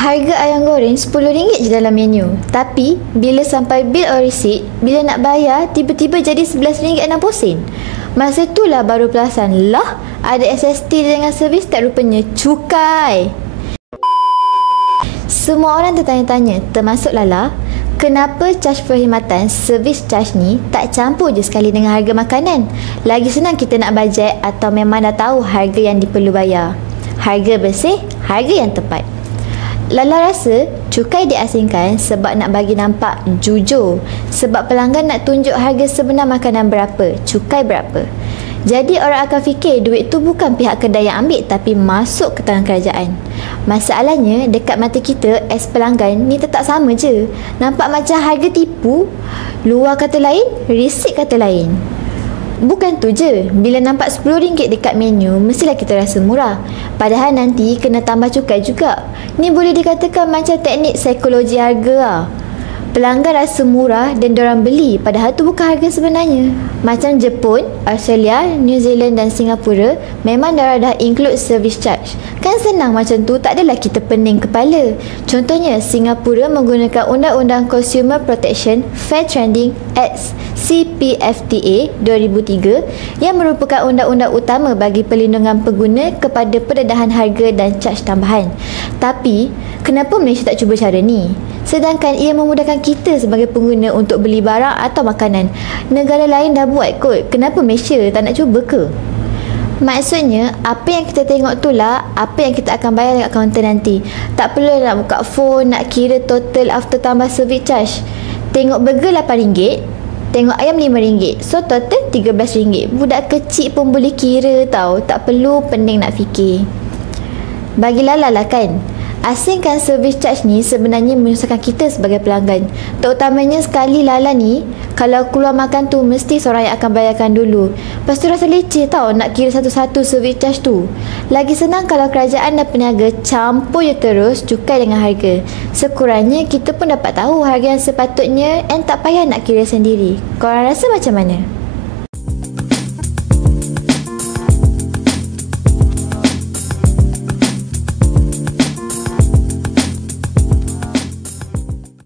Harga ayam goreng RM10 je dalam menu. Tapi, bila sampai bil or receipt, bila nak bayar, tiba-tiba jadi RM11.60. Masa itulah baru perasan, lah, ada SST dengan servis tak rupanya cukai. Semua orang tertanya-tanya, termasuk Lala, kenapa caj perkhidmatan servis caj ni tak campur je sekali dengan harga makanan? Lagi senang kita nak bajet atau memang dah tahu harga yang diperlu bayar. Harga bersih, harga yang tepat. Lala rasa cukai diasingkan sebab nak bagi nampak jujur. Sebab pelanggan nak tunjuk harga sebenar makanan berapa, cukai berapa. Jadi orang akan fikir duit tu bukan pihak kedai yang ambil tapi masuk ke tangan kerajaan. Masalahnya dekat mata kita as pelanggan ni tetap sama je. Nampak macam harga tipu, luar kata lain, risik kata lain. Bukan tu je, bila nampak RM10 dekat menu, mestilah kita rasa murah. Padahal nanti kena tambah cukai juga. Ni boleh dikatakan macam teknik psikologi harga lah. Pelanggan rasa murah dan diorang beli, padahal tu bukan harga sebenarnya. Macam Jepun, Australia, New Zealand dan Singapura, memang dah include service charge. Kan senang macam tu, tak adalah kita pening kepala. Contohnya, Singapura menggunakan Undang-Undang Consumer Protection Fair Trading Act CPFTA 2003 yang merupakan undang-undang utama bagi perlindungan pengguna kepada pendedahan harga dan caj tambahan. Tapi, kenapa Malaysia tak cuba cara ni? Sedangkan ia memudahkan kita sebagai pengguna untuk beli barang atau makanan. Negara lain dah buat kot, kenapa Malaysia tak nak cuba ke? Maksudnya, apa yang kita tengok tu lah apa yang kita akan bayar dekat kaunter nanti. Tak perlu nak buka phone, nak kira total after tambah service charge. Tengok burger RM8, tengok ayam RM5, so total RM13. Budak kecil pun boleh kira tau, tak perlu pening nak fikir. Bagi Lala lah kan, asingkan servis charge ni sebenarnya menyusahkan kita sebagai pelanggan. Terutamanya sekali Lala ni, kalau keluar makan tu mesti seorang yang akan bayarkan dulu. Lepas tu rasa leceh tau nak kira satu-satu servis charge tu. Lagi senang kalau kerajaan dan peniaga campur je terus cukai dengan harga. Sekurangnya kita pun dapat tahu harga yang sepatutnya and tak payah nak kira sendiri. Korang rasa macam mana?